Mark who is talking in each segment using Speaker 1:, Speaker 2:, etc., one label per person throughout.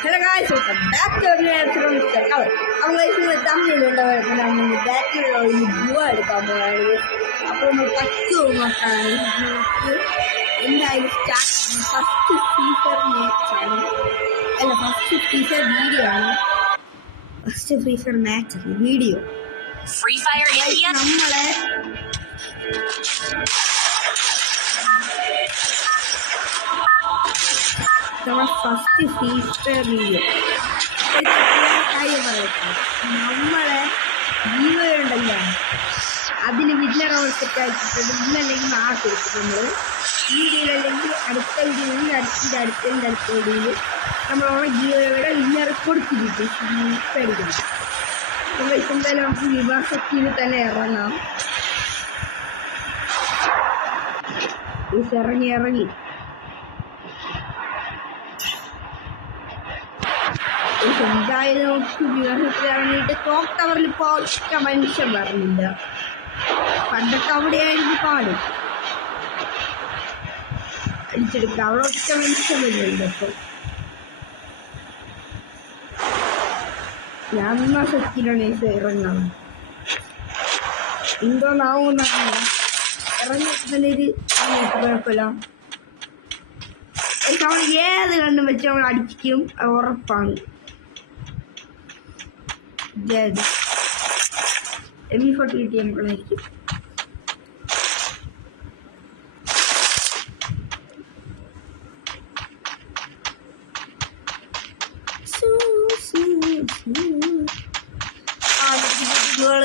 Speaker 1: Hello guys welcome back to our നമ്മൾ ഇന്ന് തമ്മിലുണ്ടാവുന്നത് നമ്മൾ ബാക്കിലുള്ള ഈ ബ്ലൂ എടുക്കാൻ പോകുന്നത് അപ്പോൾ നമ്മൾ പത്ത് നോക്കാണ് എന്തായാലും സ്റ്റാർട്ട് ഫസ്റ്റ് ഫീച്ചറിനെ അല്ല ഫസ്റ്റ് ഫീച്ചർ വീഡിയോ ആണ് ഫസ്റ്റ് ഫീച്ചർ മാച്ച് വീഡിയോ. നമ്മളെ നമ്മളെ ഫസ്റ്റ് വീഡിയോ കാര്യം പറയട്ടെ. നമ്മളെ ജീവ അതിന് വിന്നർ സെറ്റ് ആക്കിയിട്ടുണ്ട് ഇന്നല്ലെങ്കിൽ നാളെ നമ്മൾ ഈ വീഡിയോയിലല്ലെങ്കിൽ അടുത്ത വീഡിയോയിൽ അടുത്തിന്റെ അടുത്തതിന്റെ അടുത്ത വീഡിയോയിൽ നമ്മളോടെ ജീവയുടെ വിന്നർ കൊടുത്തിരിക്കും. പേടിക്കണം നമ്മൾ എന്തായാലും നമുക്ക് വിവാസത്തിൽ തന്നെ ഇറങ്ങാം. ഇറങ്ങി ഇറങ്ങി. ഇത് എന്തായാലും നമുക്ക് ഇറങ്ങിയിട്ട് ക്ലോക്ക് ടവറിൽ ഇപ്പോൾ ഒറ്റ മനുഷ്യൻ പറഞ്ഞില്ല പണ്ടൊക്കെ അവിടെയായിരുന്നു പാട് അടിച്ചെടുക്കുക. അവിടെ ഒറ്റ മനുഷ്യൻ വരുന്നുണ്ട് ഇപ്പം ഞാൻ എന്നാ സെറ്റിലാണ് ഇറങ്ങാം എന്തോ നാവുന്നാണ് ഇറങ്ങിയിട്ടുള്ള ഒരു കുഴപ്പമില്ല. എനിക്ക് അവൻ ഏത് കണ്ടും വെച്ച് നമ്മൾ അടിക്കും അത് ഉറപ്പാണ് എം ഇ ഫോർട്ടി കിട്ടിയ നമ്മളായിരിക്കും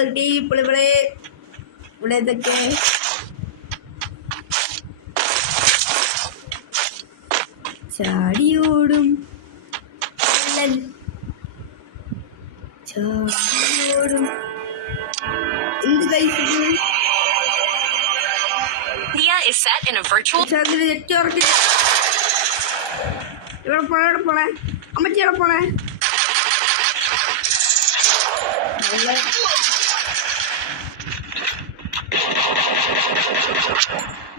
Speaker 1: കിട്ടി ഇപ്പോൾ ഇവിടെ ഇവിടെ ഇതൊക്കെ. ചാടിയോടും ചാടിയോടും എന്ത് കഴിച്ചത്?
Speaker 2: Nia is set in a virtual
Speaker 1: ചന്ദ്ര നെറ്റ്വർക്ക് ഇവിടെ പോണേ ഇവിടെ പോണേ. അമ്മച്ചി ഇവിടെ പോണേ. നല്ല-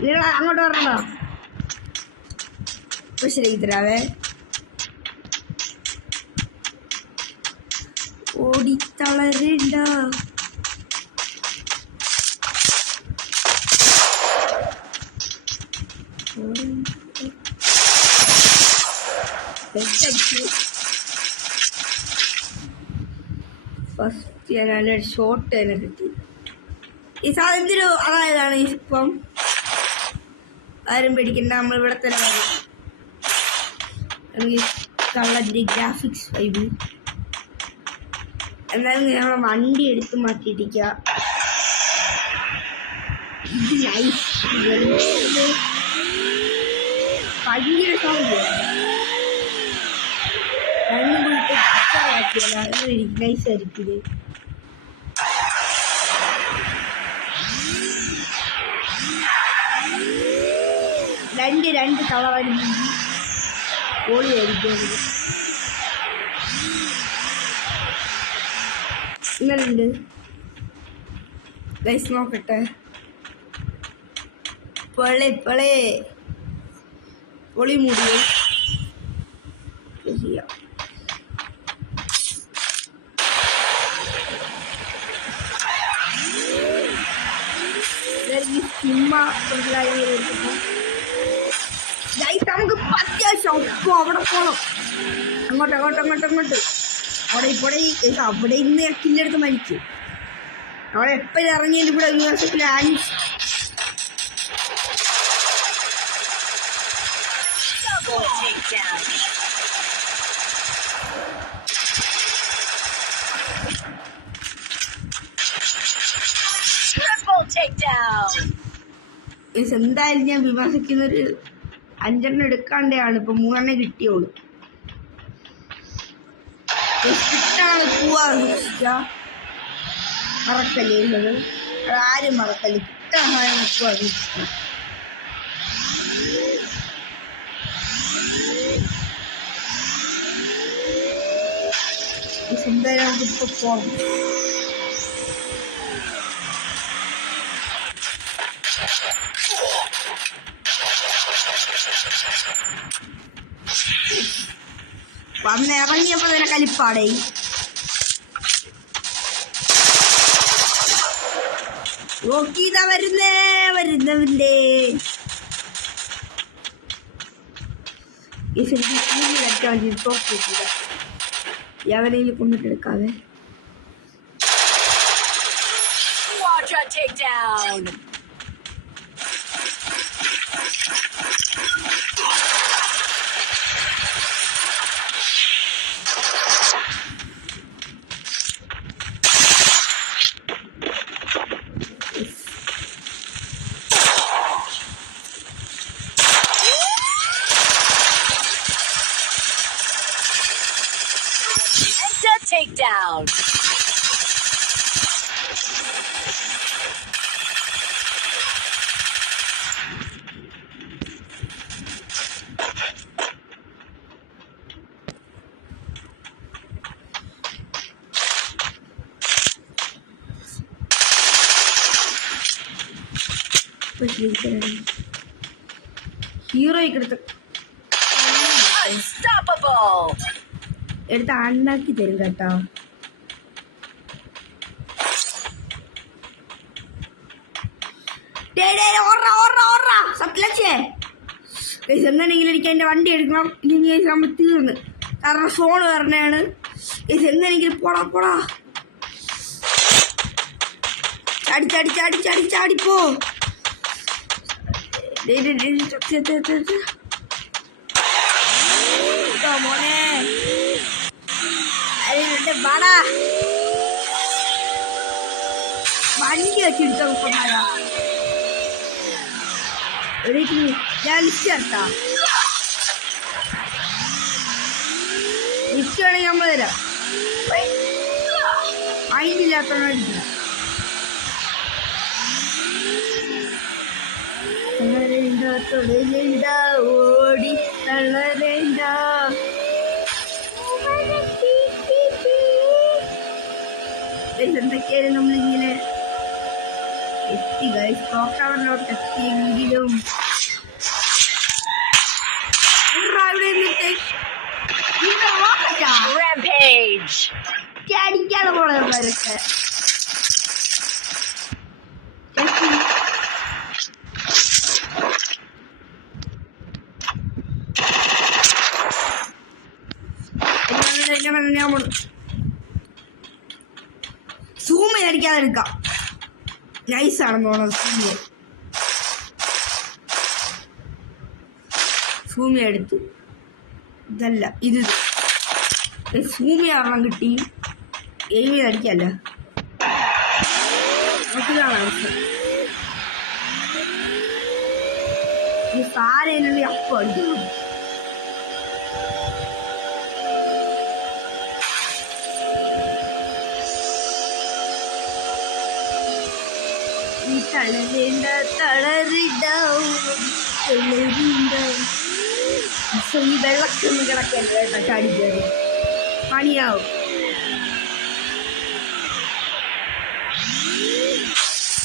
Speaker 1: നിങ്ങൾ അങ്ങോട്ട് വരണോ? ശരി തരാവേ ഓടിത്തളരണ്ട ഫസ്റ്റ് ഞാൻ ഷോട്ട് തന്നെ കിട്ടി. ഈ സാധനത്തിന് അതായതാണ് ഇപ്പം. ആരും പേടിക്കണ്ട നമ്മൾ ഇവിടെ തന്നെ വരും. ഗ്രാഫിക്സ് വൈബ് എന്നാലും ഞങ്ങളെ വണ്ടി എടുത്ത് മാറ്റിയിട്ടിരിക്കുക ഇത് നൈസ് ഭയങ്കര സൗണ്ട് രണ്ടും പോയിട്ട് പിക്ചറാക്കിയല്ല നൈസ് ആയിരിക്കും ഇത് രണ്ട് രണ്ട് കളറായിരിക്കും പൊളിയായിരിക്കും അത് ഇങ്ങനെയുണ്ട് ഗൈസ് നോക്കട്ടെ. പൊളി പൊളി. പൊളി മുടി. ചെയ്യാം ഈ സിനിമ ഗൈസ് നമുക്ക് അത്യാവശ്യം ഒപ്പം അവിടെ പോകണം അങ്ങോട്ട് അങ്ങോട്ട് അങ്ങോട്ട് അങ്ങോട്ട്. അവിടെ ഇവിടെ അവിടെ ഇന്ന് കില്ലെടുത്ത് മരിച്ചു അവിടെ എപ്പോഴും ഇറങ്ങിയാലും ഇവിടെ
Speaker 2: ഒരു takedown.
Speaker 1: ഗൈസ് എന്തായാലും ഞാൻ വിമർശിക്കുന്നൊരു അഞ്ചെണ്ണം എടുക്കാണ്ടാണ് ഇപ്പൊ മൂന്നെണ്ണം കിട്ടിയോളൂ. ഗൈസ് കിട്ടാണ് പോവാ സൂക്ഷിക്ക. മറക്കല്ലേ ആരും മറക്കല്ല കിട്ടാൻ പോവാ സൂക്ഷിക്കുക. എന്തായാലും നമുക്ക് Thank പോകാം വന്ന് ഇറങ്ങിയപ്പോ തന്നെ കലിപ്പാടേ. നോക്കിതാ വരുന്നേ വരുന്നവന്റെ എവരെയും കൊണ്ടിട്ടെടുക്കാതെ
Speaker 2: Quadra takedown. Penta
Speaker 1: Breakdown.
Speaker 2: Unstoppable!
Speaker 1: എടുത്ത് അണ്ണാക്കി തരും കേട്ടോ എങ്ങനെയെങ്കിലും എനിക്ക് എന്റെ വണ്ടി എടുക്കണം ഗയ്സ് നമ്മൾ തീർന്ന് കാരണം ഫോൺ വരണയാണ് ഇത് എങ്ങനെയെങ്കിലും പോടാ പോടാ ചാടി ചാടി ചാടി ചാടി ചാടിപ്പോ വാടാ. വണ്ടി വെച്ചെടുത്ത മുപ്പന്മാരാ എവിടേക്ക് ഞാൻ ലിസ്റ്റ് ചേർത്താ ലിസ്റ്റ് വേണമെങ്കിൽ നമ്മൾ തരാം തൊടലേണ്ട ഓടി തളരേണ്ട എന്തൊക്കെയാണ് നമ്മളിങ്ങനെ എത്തി ഗൈസ് ക്ലോക്ക് ടവറിലോട്ട് എത്തിയെങ്കിലും ഉർറാ, ഇവിടെ എടുക്കാം നൈസാണെന്ന് തോന്നുന്നത് സൂമ സൂമ എടുത്തു. ഇതല്ല ഇത്. സൂമി ആവാൻ കിട്ടി. എയിമി അടിക്കല്ല? നമുക്കിതാണ് സാരയിലുള്ള അപ്പം അടിക്കണം തളരേണ്ട പക്ഷെ ഈ വെള്ളത്തിൽ കിടക്കേണ്ട കേട്ടോ ചാടിക്കയറി പണിയാവും.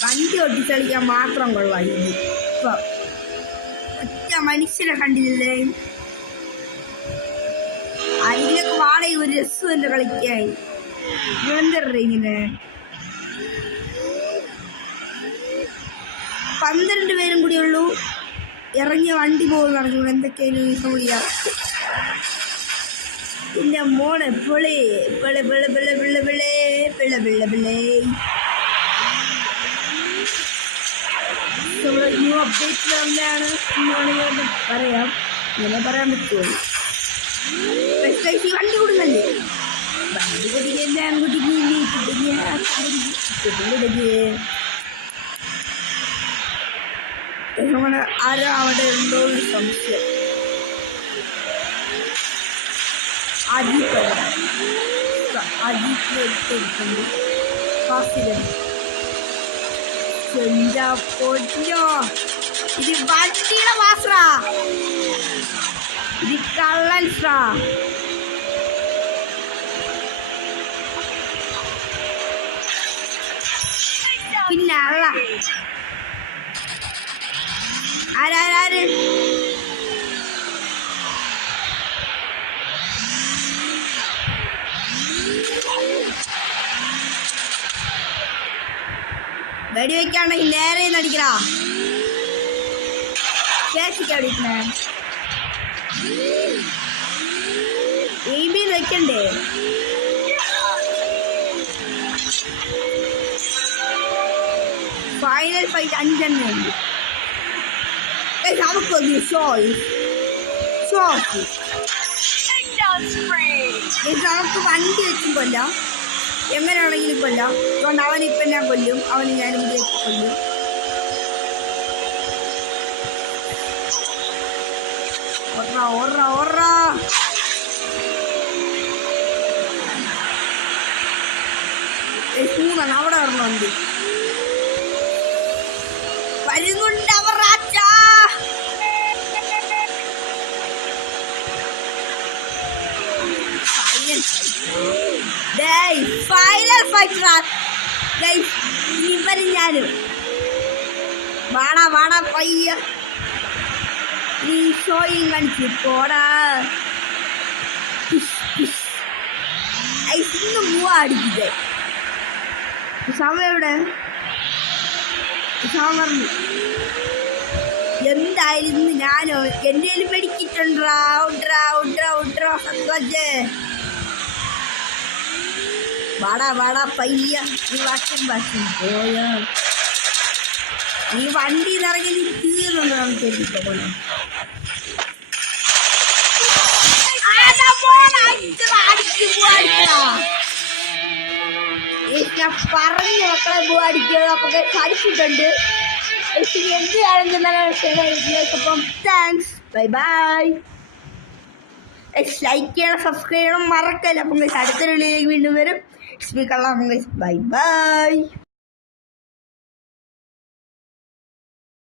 Speaker 1: വണ്ടി ഒട്ടിച്ചളിക്കാൻ മാത്രം കൊള്ളാം. ഇപ്പൊ. ഒറ്റ മനുഷ്യനെ കണ്ടില്ലേ? അതിലേക്ക് വാടക ഒരു രസമല്ല കളിക്കാൻ. ഇങ്ങനെ പന്ത്രണ്ട് പേരും കൂടി ഉള്ളൂ. ഇറങ്ങിയ വണ്ടി പോകുന്നതാണ് നടക്കുന്നു എന്തൊക്കെയാണ് ഈ സൗളിയാ എന്റെ മോനെ പിളേ പിളെ പിളെ പിളെ പിളെ പിളേ പിളെ പിളെ പിളേ നമ്മുടെ ന്യൂ അപ്ഡേറ്റ് തന്നെയാണ് എന്നാണ് പറയാം. ഇങ്ങനെ പറയാൻ പറ്റുള്ളൂ വണ്ടി കൂടുന്നല്ലേ വണ്ടി കുടിക്കുന്ന കുട്ടിക്ക് നമ്മുടെ ആരോ അവിടെ ഉണ്ടോ ഒരു സംശയം. അജിത്ത് അജിത്ത് എടുത്തിട്ടുണ്ട് ഫാസിലുണ്ട് എന്റെ പൊന്നോ ആരാരാര് വെടിവെക്കാണ് ഹിലേറെ നടിക്കടാ. കേസിക്കാൻ വിളിക്കണേ എയിമിൽ വെക്കണ്ടേ? ഫൈനൽ ഫൈറ്റ് അഞ്ചെണ്ണ ഉണ്ട് ഏയ് നമുക്ക് ഒരു ഷോ ഷോ
Speaker 2: Takedown spree.
Speaker 1: നമുക്ക് വണ്ടി വെച്ചും കൊല്ലാം എങ്ങനെയാണെങ്കിലും കൊല്ലാം അതുകൊണ്ട് അവൻ ഇപ്പം ഞാൻ കൊല്ലും അവന് ഞാൻ ഇതിലേക്ക് കൊല്ലും ഓർറ ഓർറ ഓർറ മൂന്നാണ് അവിടെ ഒരെണ്ണമുണ്ട് ഫൈനൽ ഫൈറ്റർ ഡേയ് ഇവരും ഞാനും. വാടാ വാടാ പയ്യ. ഈ ഷോയും കാണിച്ചു പോടാ. ഐസിന്ന് മൂവ അടിക്കില്ലേ സമയം എവിടെ സമർന്നു എന്തായിരുന്നു ഞാനോ എന്റെ പഠിക്കിട്ടുണ്ടോ ഉട്രാ ഉട്രാ ഉട്രാ സത്വജ് വാടാ വാടാ പയ്യ. നീ വാക്യം വാക്യം. പോയാ? നീ വണ്ടി ഇറങ്ങി നീ തീർന്നു നമുക്ക് എത്തിക്കോളൂ ഞാൻ പറഞ്ഞു മക്കളെ പൂ അടിക്കുക അടിച്ചിട്ടുണ്ട് എന്ത് ആണെങ്കിലും ബൈ ബൈ ലൈക്ക് ചെയ്യണം സബ്സ്ക്രൈബ് ചെയ്യണം മറക്കല്ല? അപ്പം അടുത്ത വീഡിയോയിലേക്ക് വീണ്ടും വരും. Speaker bye bye